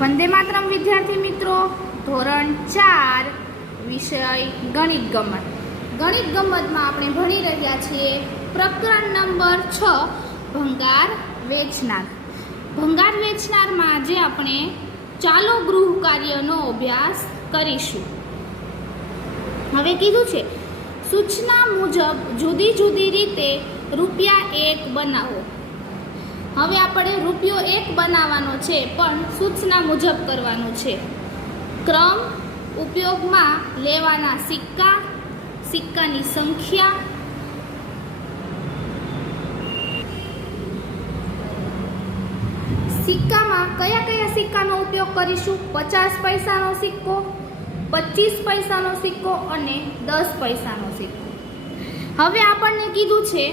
વંદે માતરમ વિદ્યાર્થી મિત્રો, ધોરણ 4 વિષય ગણિત ગમ્મત. ગણિત ગમ્મતમાં આપણે ભણી રહ્યા છીએ પ્રકરણ નંબર 6 ભંગાર વેચનાર. ભંગાર વેચનારમાં આજે આપણે ચાલો ગૃહ કાર્યનો અભ્યાસ કરીશું. હવે કીધું છે સૂચના મુજબ જુદી જુદી રીતે ₹1 બનાવો. હવે આપણે ₹1 બનાવવાનો છે, પણ સૂચના મુજબ કરવાનું છે. ક્રમ, ઉપયોગમાં લેવાના સિક્કા, સિક્કાની સંખ્યા, સિક્કામાં કયા કયા સિક્કાનો ઉપયોગ કરીશું? 50 પૈસાનો સિક્કો, 25 પૈસાનો સિક્કો અને 10 પૈસાનો સિક્કો. હવે આપણને કીધું છે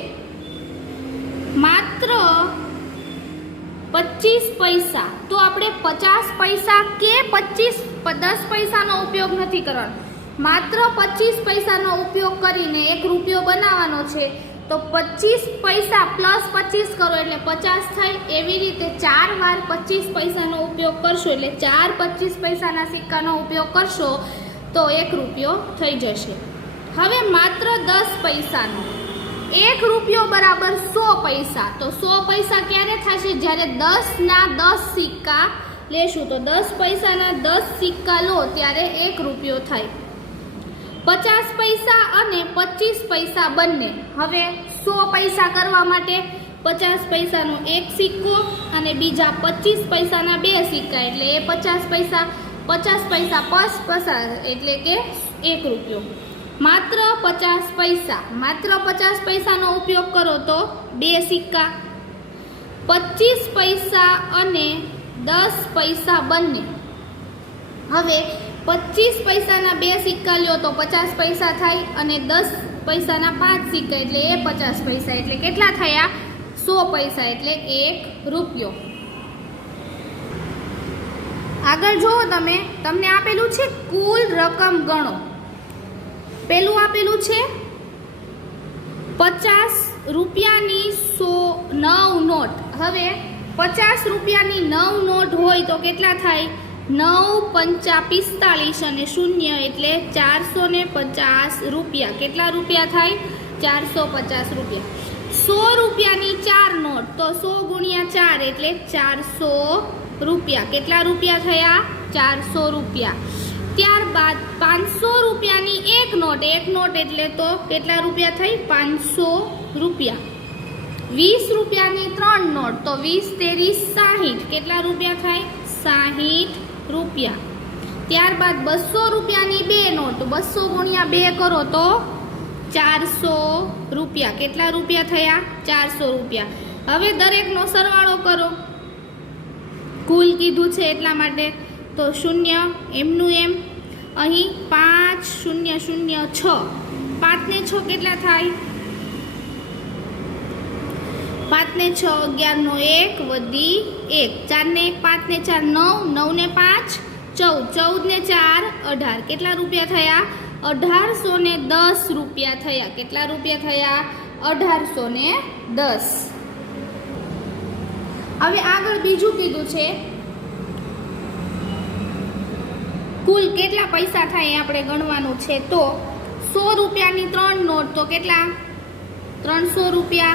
માત્ર 25 પૈસા, તો આપણે 50 પૈસા કે 10 પૈસાનો ઉપયોગ નથી કરવાનો. માત્ર 25 પૈસાનો ઉપયોગ કરીને ₹1 બનાવવાનો છે. તો 25 પૈસા પ્લસ 25 કરો એટલે 50 થાય. એવી રીતે 4 વાર 25 પૈસાનો ઉપયોગ કરશો એટલે 4 25 પૈસાના સિક્કાનો ઉપયોગ કરશો તો ₹1 થઈ જશે. હવે માત્ર 10 પૈસાનો ₹1 બરાબર 100 પૈસા. તો 100 પૈસા ક્યારે થશે? જ્યારે 10ના 10 સિક્કા લેશું. તો 10 પૈસાના 10 સિક્કા લો ત્યારે ₹1 થાય. 50 પૈસા અને 25 પૈસા બંને. હવે 100 પૈસા કરવા માટે 50 પૈસાનો 1 સિક્કો અને બીજા 25 પૈસાના 2 સિક્કા એટલે એ 50 પૈસા એટલે કે ₹1. માત્ર 50 પૈસા, માત્ર 50 પૈસાનો ઉપયોગ કરો તો 2 સિક્કા. 25 પૈસા અને 10 પૈસા બંને. હવે 25 પૈસાના 2 સિક્કા લ્યો તો 50 પૈસા થાય અને 10 પૈસાના 5 સિક્કા એટલે એ 50 પૈસા એટલે કેટલા થયા? 100 પૈસા એટલે ₹1. આગળ જુઓ તમને આપેલું છે કુલ રકમ ગણો. પેલું આપેલું છે ₹50ની 9 નોટ. હવે ₹50ની 9 નોટ હોય તો કેટલા થાય? 9 5 45 અને 0 એટલે ₹450. કેટલા રૂપિયા થાય? ₹450. ₹100ની 4 નોટ તો 100 ગુણ્યા 4 એટલે ₹400. કેટલા રૂપિયા થયા? ₹400. ત્યારબાદ ₹500ની 1 નોટ એટલે તો કેટલા રૂપિયા થઈ? ₹500. ₹20ની 3 નોટ તો 20 3 60. કેટલા રૂપિયા થાય? ₹60. ત્યારબાદ ₹200ની 2 નોટ, 200 ગુણ્યા 2 કરો તો ₹400. કેટલા રૂપિયા થયા? ₹400. હવે દરેકનો સરવાળો કરો. કુલ કીધું છે એટલા માટે તો 0 એમનું એમ. અહીં 5 0 0 6. 5 ને 6 કેટલા થાય? 5 ને 6 11 નો 1 વધી 1. 4 ને 1 5 ને 4 9, 9 ને 5 14, 14 ને 4 18. કેટલા રૂપિયા થયા? ₹1810 થયા. કેટલા રૂપિયા થયા? ₹1810. હવે આગળ બીજું કીધું છે કુલ કેટલા પૈસા થાય એ આપણે ગણવાનું છે. તો ₹100ની 3 નોટ તો કેટલા? ₹300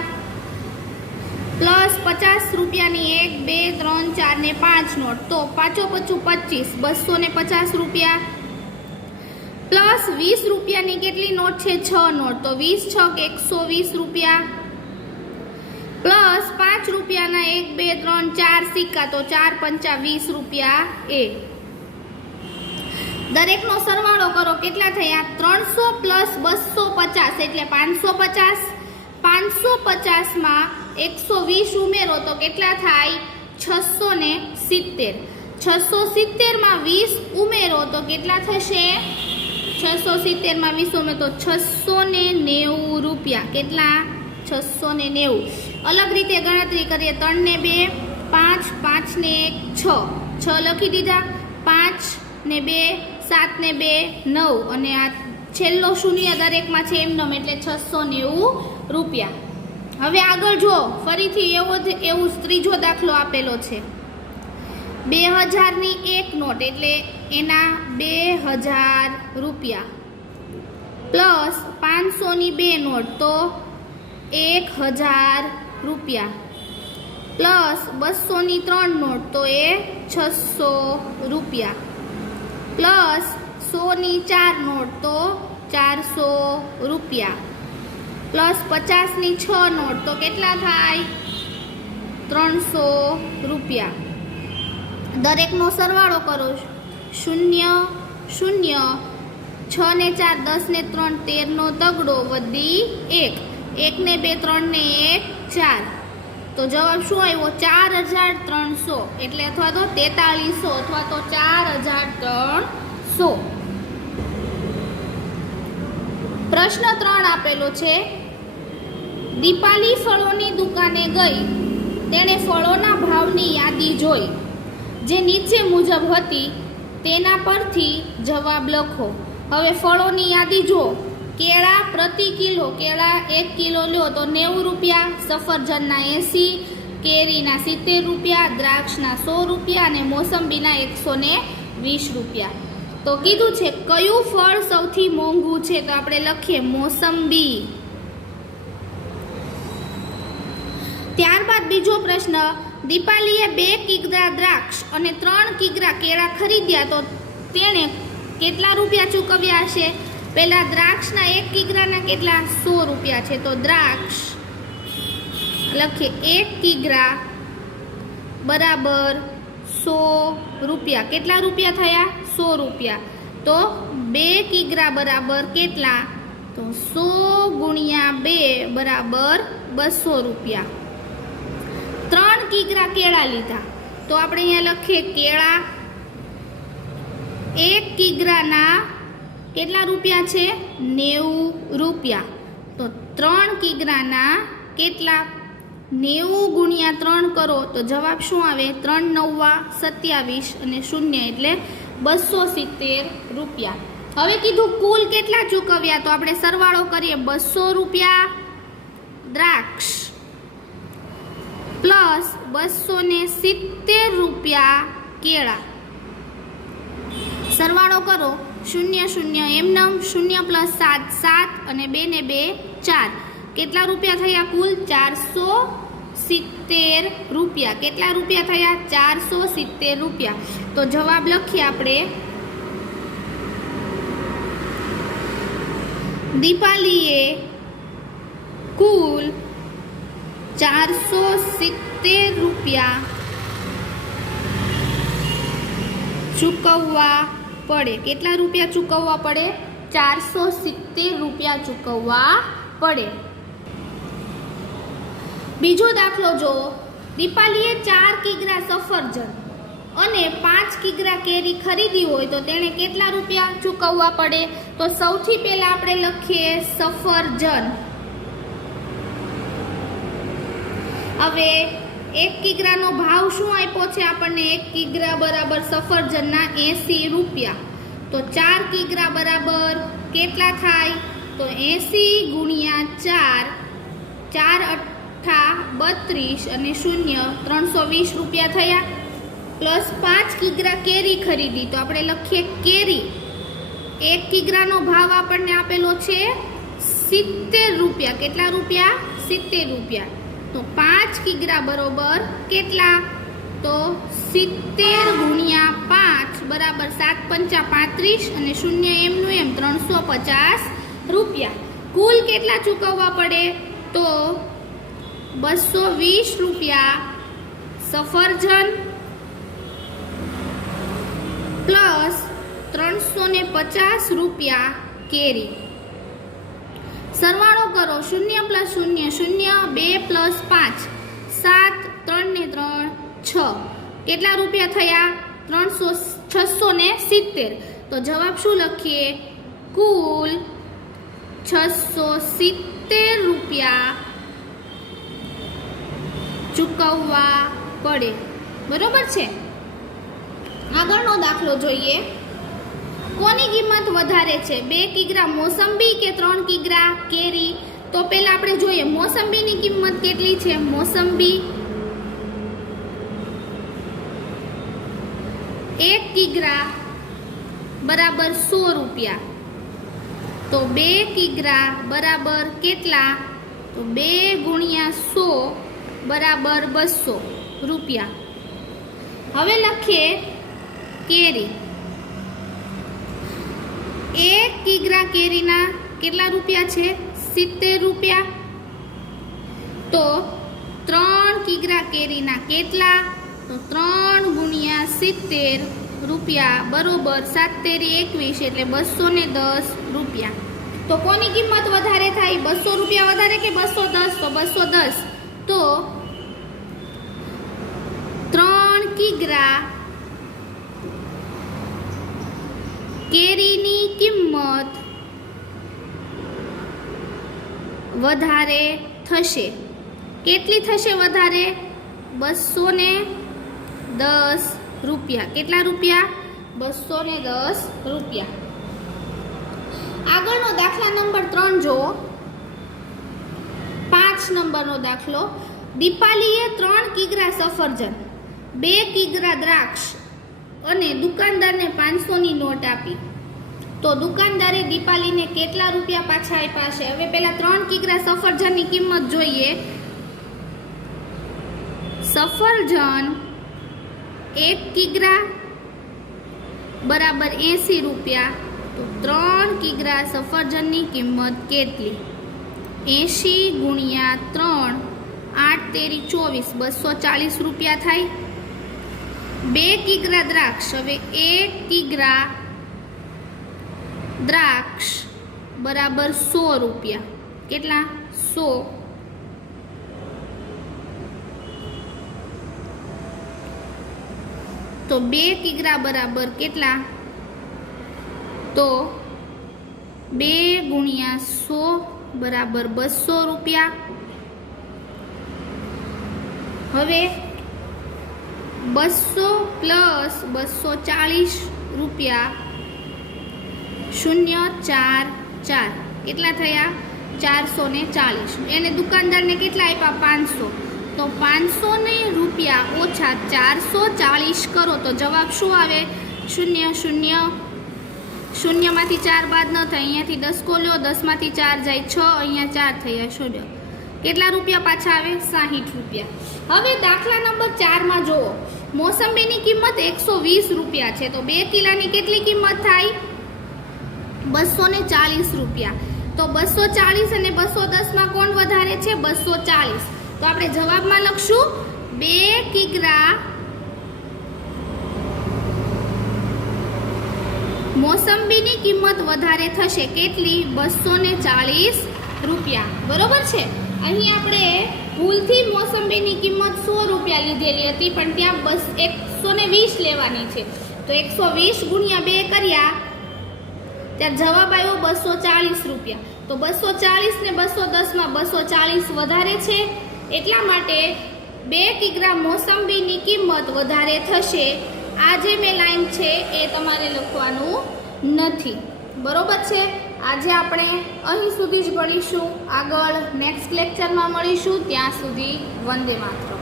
પ્લસ ₹50ની 1 2 3 4 ને 5 નોટ તો 5 5 25, ₹250. પ્લસ ₹20ની કેટલી નોટ છે? 6 નોટ તો 20 6 120. પ્લસ ₹5ના 1 2 3 4 સિક્કા તો 4 5 20 એ. દરેકનો સરવાળો કરો. કેટલા થયા? 300 પ્લસ 250 એટલે 550. 550માં 120 ઉમેરો તો કેટલા થાય? 670. 670માં 20 ઉમેરો તો કેટલા થશે? 670માં 20 ઉમેરો તો ₹690. કેટલા? 690. અલગ રીતે ગણતરી કરીએ. 3 ને 2 5, 5 ને 1 6. 6 લખી દીધા. 5 ને 2 7 ને 2 9 અને આ છેલ્લો શૂન્ય દરેકમાં છે એમનો એટલે ₹690. હવે આગળ જો ફરીથી એવું ત્રીજો દાખલો આપેલો છે. 2000ની એક નોટ એટલે એના 2000 રૂપિયા પ્લસ 500ની બે નોટ તો 1000 રૂપિયા પ્લસ 200ની ત્રણ નોટ તો એ 600 રૂપિયા પ્લસ 100ની ચાર નોટ તો 400 રૂપિયા પ્લસ 50ની છ નોટ તો કેટલા થાય 300 રૂપિયા દરેકનો સરવાળો કરો 0 0 6 ને 4 10 ને 3 13નો તગડો વધી 1 1 ને 2 3 ને 1 4 તો જવાબ શું આવ્યો 4300 એટલે અથવા તો 4300 અથવા તો 4300. પ્રશ્ન 3 આપેલો છે દીપાલી ફળોની દુકાને ગઈ તેણે ફળોના ભાવની યાદી જોઈ જે નીચે મુજબ હતી તેના પરથી જવાબ લખો. હવે ફળોની યાદી જો કેળા પ્રતિ કિલો કેળા 1 કિલો લ્યો તો 90 રૂપિયા સફરજનના 80 કેરીના 70 રૂપિયા દ્રાક્ષના 100 રૂપિયા અને મોસંબીના 120 રૂપિયા. તો કીધું છે કયું ફળ સૌથી મોંઘું છે તો આપણે લખીએ મોસંબી. ત્યારબાદ બીજો પ્રશ્ન દીપાલીએ 2 કિગ્રા દ્રાક્ષ અને 3 કિગ્રા કેળા ખરીદ્યા તો તેણે કેટલા રૂપિયા ચૂકવ્યા હશે. પહેલા દ્રાક્ષના 1 કિગ્રાના કેટલા 100 રૂપિયા છે તો દ્રાક્ષ લખીએ 1 કિગ્રા બરાબર 100 રૂપિયા. કેટલા રૂપિયા થયા 100 રૂપિયા. તો 2 કિગ્રા બરાબર કેટલા તો 100 ગુણ્યા 2 બરાબર 200 રૂપિયા. 3 કિગ્રા કેળા લીધા તો આપણે અહીંયા લખીએ કેળા 1 કિગ્રાના કેટલા રૂપિયા છે 90 રૂપિયા. તો 3 કિગ્રાના કેટલા 90 ગુણ્યા 3 કરો તો જવાબ શું આવે 3 9 27 અને 0 એટલે 270 રૂપિયા. હવે કીધું કુલ કેટલા ચૂકવ્યા તો આપણે સરવાળો કરીએ 200 રૂપિયા દ્રાક્ષ પ્લસ 270 રૂપિયા કેળા. સરવાળો કરો 0 0 એમનેમ 0 પ્લસ 7 7 અને 2 ને 2 4 કેટલા રૂપિયા થયા કુલ 470 રૂપિયા. કેટલા રૂપિયા થયા 470 રૂપિયા. તો જવાબ લખીએ આપણે દીપાલીએ કુલ 470 રૂપિયા ચૂકવવા પડે. કેટલા રૂપિયા ચૂકવવા પડે 470 રૂપિયા ચૂકવવા પડે. બીજો દાખલો જો દીપાલીએ 4 કિગ્રા સફરજન અને 5 કિગ્રા કેરી ખરીદી હોય તો તેણે કેટલા રૂપિયા ચૂકવવા પડે. તો સૌથી પહેલા આપણે લખીએ સફરજન. હવે 1 કિગ્રાનો ભાવ શું આપ્યો છે આપણને 1 કિગ્રા બરાબર સફરજનના 80 રૂપિયા. તો 4 કિગ્રા બરાબર કેટલા થાય તો 80 ગુણ્યા 4 4 32 અને 0 320 રૂપિયા થયા. પ્લસ 5 કિગ્રા કેરી ખરીદી તો આપણે લખીએ કેરી 1 કિગ્રાનો ભાવ આપણને આપેલો છે 70 રૂપિયા. કેટલા રૂપિયા 70 રૂપિયા. તો 5 કિગ્રા બરોબર કેટલા તો 70 ગુણ્યા 5 બરાબર 7 5 35 અને 0 એમનું એમ 350 રૂપિયા. કુલ કેટલા ચૂકવવા પડે તો 220 રૂપિયા સફરજન પ્લસ 350 રૂપિયા કેરી. સરવાળો કરો 0 પ્લસ 0 0 2 પ્લસ 5 7 3 ને 3 6 કેટલા રૂપિયા થયા 670. તો જવાબ શું લખીએ કુલ 670 રૂપિયા ચૂકવવા પડે. બરોબર છે. આગળનો દાખલો જોઈએ. કોની કિંમત વધારે છે 2 કિગ્રા મોસંબી કે 3 કિગ્રા કેરી. તો પહેલા આપણે જોઈએ મોસંબીની કિંમત કેટલી છે. મોસંબી 1 કિગ્રા બરાબર 100 રૂપિયા, તો 2 કિગ્રા બરાબર કેટલા? તો 2 ગુણ્યા 100 બરાબર 200 રૂપિયા. હવે લખીએ કેરી. 1 કિગ્રા કેરીના કેટલા રૂપિયા છે? 70 રૂપિયા. તો 3 કિગ્રા કેરીના કેટલા? તો 3 ગુણ્યા 70 રૂપિયા બરોબર 7 તેરી 21 એટલે 210 રૂપિયા. તો કોની કિંમત વધારે થાય? 200 રૂપિયા વધારે કે 210? તો 210. તો 3 કિગ્રા કેરીની કિંમત વધારે થશે. કેટલી થશે વધારે? 210 રૂપિયા. કેટલા રૂપિયા? 210 રૂપિયા. આગળનો દાખલા નંબર 3 જુઓ. 5 નંબરનો દાખલો. દીપાલીએ 3 કિગ્રા સફરજન, 2 કિગ્રા દ્રાક્ષ અને દુકાનદારને 500ની નોટ આપી. તો દુકાનદારે દીપાલીને કેટલા રૂપિયા પાછા આપ્યા છે? હવે પહેલા 3 કિગ્રા સફરજનની કિંમત જોઈએ. સફરજન 1 કિગ્રા બરાબર 80 રૂપિયા. તો 3 કિગ્રા સફરજનની કિંમત કેટલી? 80 ગુણ્યા 3, 8 તેરી 24, 240 રૂપિયા થાય. 2 કિગ્રા દ્રાક્ષ. હવે 1 કિગ્રા દ્રાક્ષ બરાબર 100 રૂપિયા. કેટલા? 100. તો 2 કિગ્રા બરાબર કેટલા? તો 2 ગુણ્યા 100 બરાબર 200 રૂપિયા. હવે 200 પ્લસ 240 રૂપિયા 0 4 4 કેટલા થયા? 440. એને દુકાનદારને કેટલા આપ્યા? 500. તો 500 રૂપિયા ઓછા 440 કરો તો જવાબ શું આવે? 0 0. 0 માંથી 4 બાદ ન થાય. અહીંયાથી 10 લ્યો, 10 માંથી 4 જાય 6, અહીંયા 4 થયા 0. કેટલા રૂપિયા પાછા આવે? 60 રૂપિયા. હવે દાખલા નંબર 4માં જુઓ. મોસંબીની કિંમત 120 રૂપિયા છે. તો 2 કિલાની કેટલી કિંમત થાય? 240 રૂપિયા. તો 240 અને 210માં કોણ વધારે છે? 240. તો આપણે જવાબમાં લખશું 2 કિગ્રા મોસંબીની કિંમત વધારે થશે. કેટલી? 240 રૂપિયા. બરોબર છે. અહીં આપણે ભૂલથી મોસંબીની કિંમત 100 રૂપિયા લીધેલી હતી, પણ ત્યાં 120 લેવાની છે. તો 120 ગુણ્યા 2 કર્યા ત્યારે જવાબ આવ્યો 240 રૂપિયા. તો 240 ને 210માં 240 વધારે છે, એટલા માટે 2 કિગ્રા મોસંબીની કિંમત વધારે થશે. આ જે મેં લાઈન છે એ તમારે લખવાનું નથી. બરોબર છે. આજે આપણે અહીં સુધી જ ભણીશું. આગળ નેક્સ્ટ લેક્ચરમાં મળીશું. ત્યાં સુધી વંદે માતરમ.